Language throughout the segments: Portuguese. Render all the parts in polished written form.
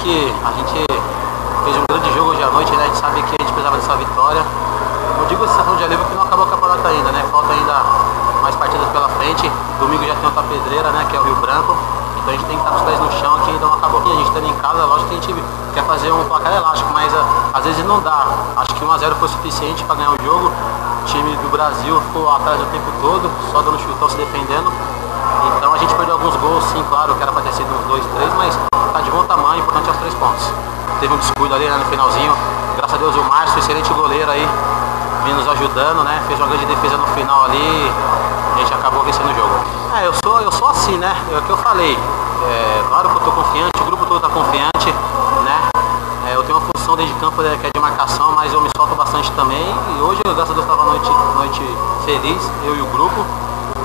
que a gente fez um grande jogo hoje à noite, né? A gente sabe que a gente precisava dessa vitória. Eu digo sensação de alívio que não acabou o campeonato ainda, né? Falta ainda mais partidas pela frente. Domingo já tem outra pedreira, né? Que é o Rio Branco. Então a gente tem que estar com os pés no chão, que ainda não acabou. E a gente estando em casa, lógico que a gente quer fazer um placar elástico, mas às vezes não dá. Acho que 1 a 0 foi suficiente para ganhar o jogo. O time do Brasil ficou atrás o tempo todo, só dando chutão, se defendendo. Então a gente perdeu alguns gols, sim, claro, que era para ter sido uns 2, 3, mas tá de bom tamanho, importante é os 3 pontos. Teve um descuido ali, né, no finalzinho. Graças a Deus o Márcio, excelente goleiro aí, vindo nos ajudando, né? Fez uma grande defesa no final ali. A gente acabou vencendo o jogo. Eu sou assim, né? É o que eu falei. Claro que eu tô confiante, o grupo todo tá confiante, né? Eu tenho uma função dentro de campo que é de marcação, mas eu me solto bastante também. E hoje, graças a Deus, estava noite feliz, eu e o grupo.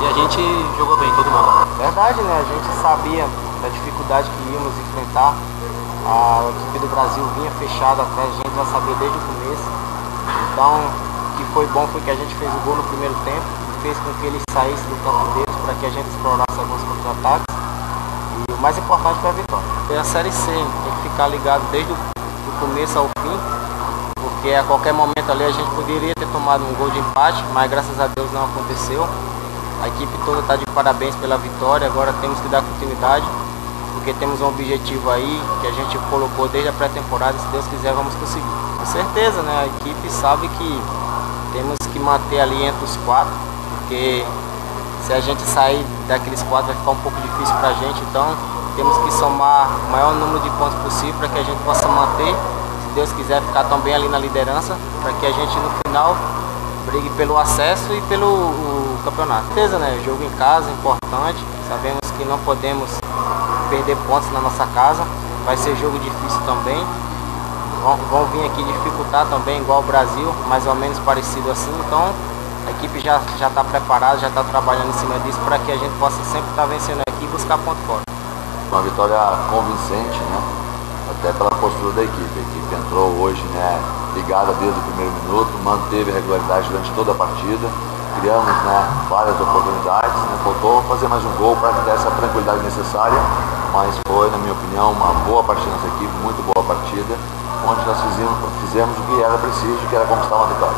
E a gente jogou bem, todo mundo. Verdade, né? A gente sabia da dificuldade que íamos enfrentar. A equipe do Brasil vinha fechada atrás, a gente já sabia desde o começo. Então, o que foi bom foi que a gente fez o gol no primeiro tempo, fez com que eles saíssem do campo deles para que a gente explorasse alguns contra-ataques. E o mais importante foi a vitória. É a Série C, tem que ficar ligado desde o começo ao fim, porque a qualquer momento ali a gente poderia ter tomado um gol de empate, mas graças a Deus não aconteceu. A equipe toda está de parabéns pela vitória, agora temos que dar continuidade, porque temos um objetivo aí que a gente colocou desde a pré-temporada e se Deus quiser vamos conseguir. Com certeza, né? A equipe sabe que temos que manter ali entre os 4, porque se a gente sair daqueles 4 vai ficar um pouco difícil para a gente, então temos que somar o maior número de pontos possível para que a gente possa manter, se Deus quiser, ficar também ali na liderança, para que a gente no final brigue pelo acesso e pelo campeonato. Certeza, né? Jogo em casa, importante. Sabemos que não podemos perder pontos na nossa casa. Vai ser jogo difícil também. Vão vir aqui dificultar também, igual o Brasil, mais ou menos parecido assim. Então, a equipe já está preparada, já está trabalhando em cima disso para que a gente possa sempre estar vencendo aqui e buscar ponto fora. Uma vitória convincente, né? Até pela postura da equipe. A equipe entrou hoje, né, ligada desde o primeiro minuto, manteve a regularidade durante toda a partida. Criamos, né, várias oportunidades, né, faltou fazer mais um gol para ter essa tranquilidade necessária, mas foi, na minha opinião, uma boa partida da nossa equipe, muito boa partida, onde nós fizemos o que era preciso, que era conquistar uma vitória.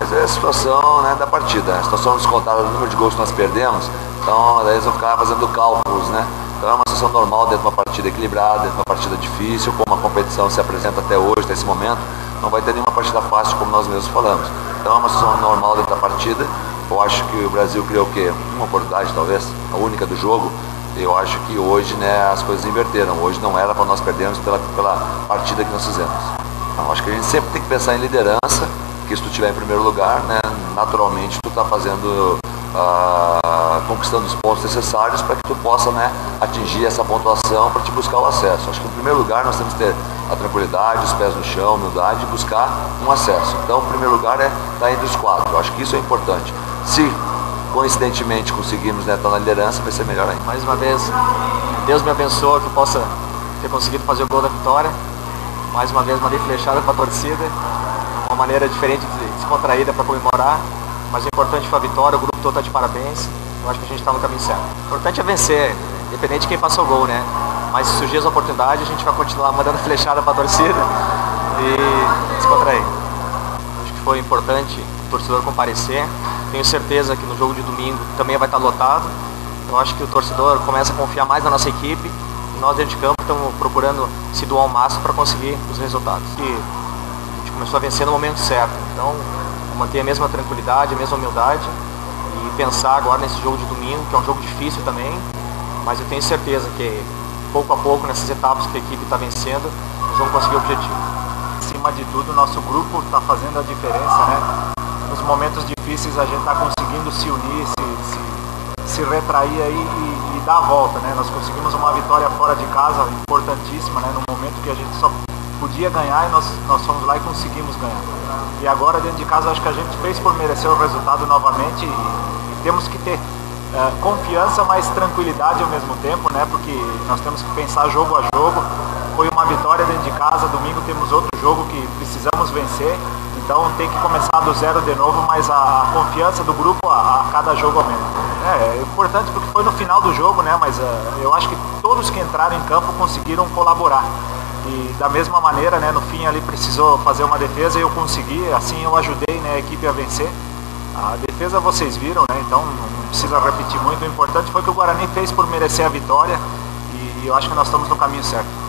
Essa é a situação, né, da partida, a situação descontada do número de gols que nós perdemos, então daí eles vão ficar fazendo cálculos, né? Então é uma situação normal dentro de uma partida equilibrada, dentro de uma partida difícil, como a competição se apresenta até hoje, até esse momento, não vai ter nenhuma partida fácil, como nós mesmos falamos. Então é uma situação normal dentro da partida. Eu acho que o Brasil criou o quê? Uma oportunidade, talvez, a única do jogo. Eu acho que hoje, né, as coisas inverteram. Hoje não era para nós perdermos pela partida que nós fizemos. Então acho que a gente sempre tem que pensar em liderança, porque se tu estiver em primeiro lugar, né, naturalmente tu está fazendo, conquistando os pontos necessários para que tu possa, né, atingir essa pontuação para te buscar o acesso. Acho que em primeiro lugar nós temos que ter a tranquilidade, os pés no chão, a humildade e buscar um acesso. Então, o primeiro lugar é estar entre os 4. Acho que isso é importante. Se, coincidentemente, conseguirmos, né, estar na liderança, vai ser melhor ainda. Mais uma vez, Deus me abençoe que eu possa ter conseguido fazer o gol da vitória. Mais uma vez, mandei flechada para a torcida. Uma maneira diferente, descontraída para comemorar. Mas o importante foi a vitória, o grupo todo está de parabéns. Eu acho que a gente está no caminho certo. O importante é vencer, independente de quem passou o gol, né? Mas se surgir as oportunidades, a gente vai continuar mandando flechada para a torcida e descontrair. Acho que foi importante o torcedor comparecer. Tenho certeza que no jogo de domingo também vai estar lotado. Eu acho que o torcedor começa a confiar mais na nossa equipe. E nós dentro de campo estamos procurando se doar ao máximo para conseguir os resultados. E a gente começou a vencer no momento certo. Então, manter a mesma tranquilidade, a mesma humildade e pensar agora nesse jogo de domingo, que é um jogo difícil também, mas eu tenho certeza que pouco a pouco, nessas etapas que a equipe está vencendo, nós vamos conseguir o objetivo. Acima de tudo, nosso grupo está fazendo a diferença, né? Nos momentos difíceis a gente está conseguindo se unir, se retrair aí e dar a volta, né? Nós conseguimos uma vitória fora de casa importantíssima, né? No momento que a gente só podia ganhar e nós fomos lá e conseguimos ganhar. E agora dentro de casa acho que a gente fez por merecer o resultado novamente e temos que ter confiança, mas tranquilidade ao mesmo tempo, né? Porque nós temos que pensar jogo a jogo. Foi uma vitória dentro de casa, domingo temos outro jogo que precisamos vencer, então tem que começar do zero de novo, mas a confiança do grupo a cada jogo aumenta. É importante porque foi no final do jogo, né? Mas eu acho que todos que entraram em campo conseguiram colaborar. E da mesma maneira, né, no fim ali precisou fazer uma defesa e eu consegui, assim eu ajudei, né, a equipe a vencer. A defesa vocês viram, né, então não precisa repetir muito. O importante foi que o Guarani fez por merecer a vitória e eu acho que nós estamos no caminho certo.